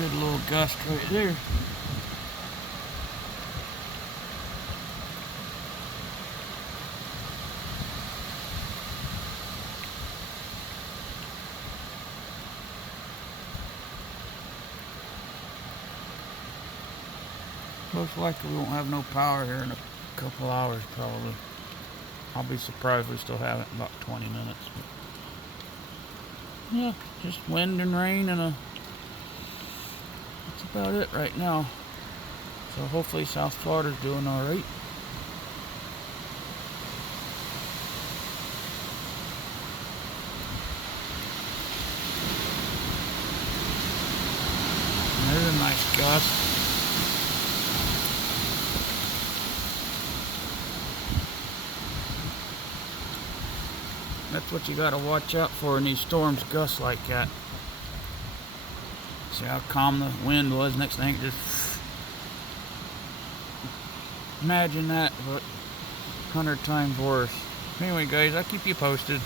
Good little gust right there. Most likely we won't have no power here in a couple hours probably. I'll be surprised if we still have it in about 20 minutes. But yeah, just wind and rain and that's about it right now. So hopefully South Florida's doing alright. There's a nice gust. That's what you gotta watch out for in these storms, gusts like that. See how calm the wind was? Next thing, just imagine that, but 100 times worse. Anyway, guys, I'll keep you posted.